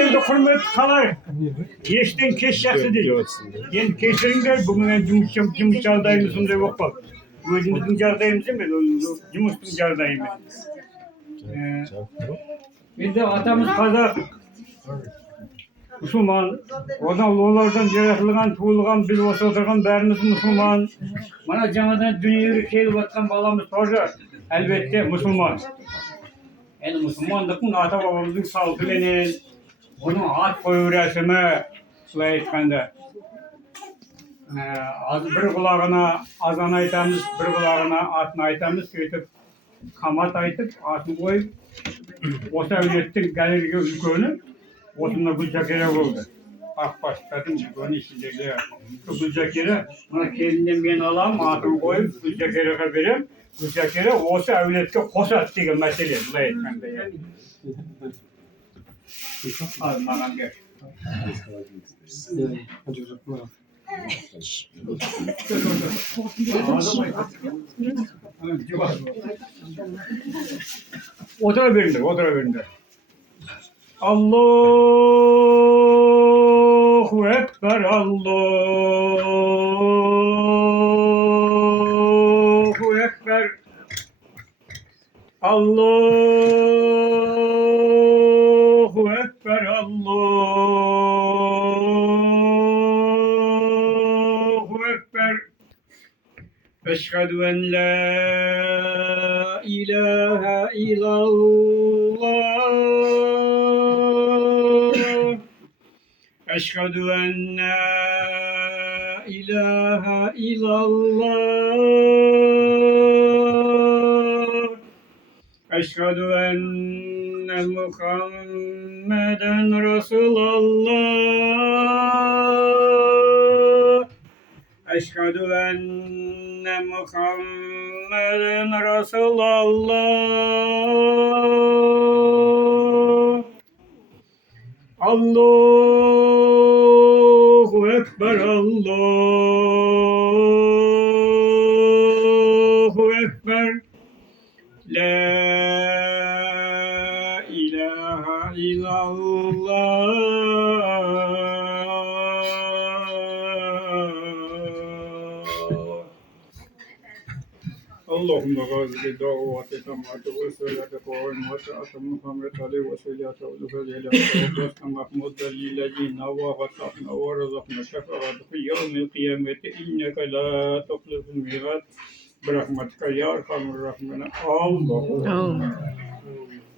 Endi hurmat qalay. Kechdan kech yaxshi deydi. Endi kechiringlar, bugun men jumush jardayimiz unday bo'lib qoldi. O'zimizning jardayimiz emas, jumushning jardayimiz. Bizde atamız Kazak, Müslüman, onlardan yaratılgan, tuğulgan, biz olsa oturgan bärimiz Müslüman. Bana canadan dünyaya kelip atkan balamız torca, elbette Müslüman. Yani Müslümanlıkın ata babamızın saltı beni, onun at koyu resimi, şulay etkende. Bir kulağına azan aytamız, bir kulağına atını aytamız, söyleyip kamat aytıp, atını koyup, Osa ürettik galeriye ülkönü, osunda Gülcakir'e oldu. Akbaşların ülkönü içindeki Gülcakir'e, buna kendinden ben alam, atımı koyup Gülcakir'e vereyim. Gülcakir'e Osa üretke kosat diye mesele, bu da etmende yani. Al bana gel. Otura birinde. Allahu Ekber, Allahu Ekber, Allahu Ekber, Allahu Ekber. Eşhedü en la ilahe illallah. Eşhedü en la ilahe illallah. Eşhedü enne Muhammeden Resulallah. Eşhedü enne Muhammeden Resulallah. Allahu Ekber, Allahu Ekber. La ilahe illallah. اللهم غازي دعوات تمات وسيلة قوم وسعة محمد عليه وسيلة وزهد وقصة محمود للذين وغطفنا ورزقنا شفاعة في يوم القيامة إنك لا تخلف الميعاد برحمتك يا أرحم الراحمين. Allah.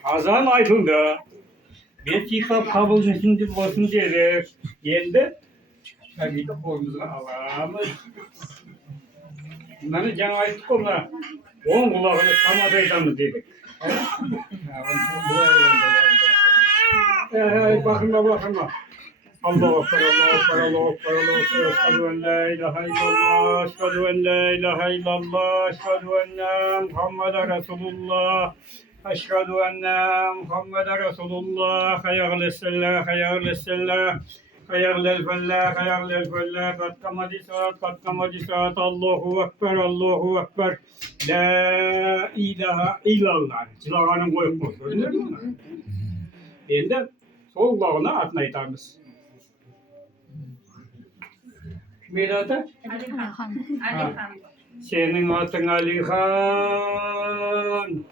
Azan aytıldı. Bir kitap kabul için olsun diyerek yendi. Tabii de kolumuza alamız. Bunları can ayettik ona. 10 kulağını kamadaydanız dedik. Bakırma. Allahu Ekber, Allahu Ekber, Allahu Ekber, Allahu Ekber. Eşhedü en la ilahe illallah, eşhedü en la ilahe illallah, eşhedü enne Muhammeden Resulullah. Eşhedü enne Muhammeden Resulullah. Hayırlı sellah, hayırlı sellah. Hayırlı fellah, hayırlı fellah. Kat kamadi saat, Allahu Ekber, Allahu Ekber. La ilahe illallah. Cilağanın koyup koydu. Öyle mi? Şimdi sol bağına atına itarımız. Kimiydi adı? Alihan. Senin adın Alihan.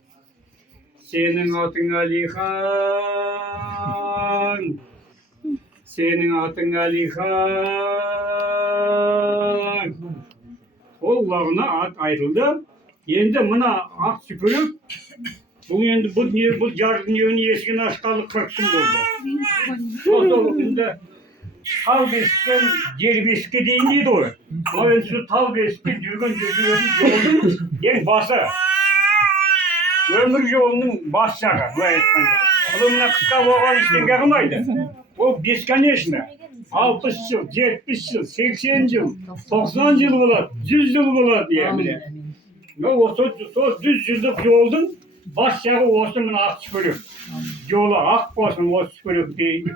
Senin adın Alihan. Senin adın Alihan. Allah'ına at ayrıldı. Şimdi buna ak süpürüp bu yardımcının yesini aşkalık 40 gün oldu. O günde tal beşken yer beşke deyindiydi o. O ben şu tal beşke yürgün yolun yen basa. Ömür yolunun başçağı. Adamına kısa boğan işten kalmaydı. O beşkaniyesine 60 yıl, 70 yıl, 80 yıl, 90 yıl bulat, 100 yıl bulat diye bile. O düz yıllık yoldun başçağı olsun ak çıkırıp. Yola ak olsun o çıkırıp değil.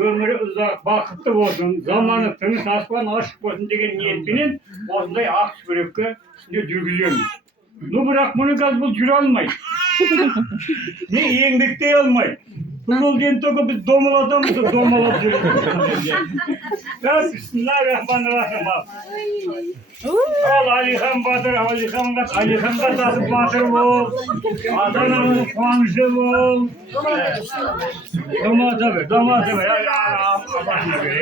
ömrü uzak, bakıtlı olsun, zamanı temiz, aslan aşık olsun degen niyetinin osonday ak süpürükke жүргүзөбүz. Ну бирок муну газ бул жүрө албайт. Не еңбектей албайт. Бул дентөкө биз домалатабыз, домалап жүрөбүз. Бисмиллахиррахманиррахим. Ал Алихан Батыр, Алиханга тасып батыр бол. Ата-ананын кубанычы бол. Домалата бер. Башына бер.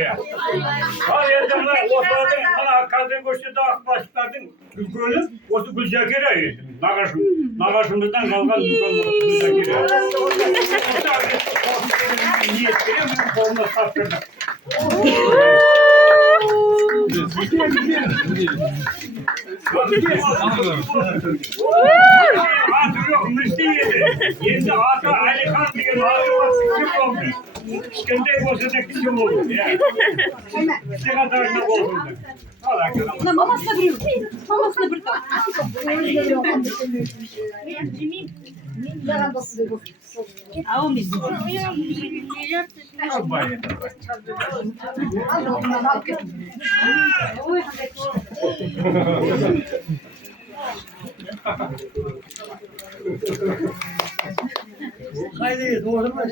Ал энди мына осылардын мына казір көчөдө акбаштардын үлкөнү осы Гүлжакира еді. Нағашымыздан қалған Гүлжакира. Ниет берем, мен қолына тапсырдым. Аты жоқ, мүшті еді. Енді аты Алихан деген аты кіші болды. Кішкентай болса да кіші болды. Кіші қатарына болды. Мамасына біреу. Мамасына бір тап. А он біздің. Haydi, doğru mu?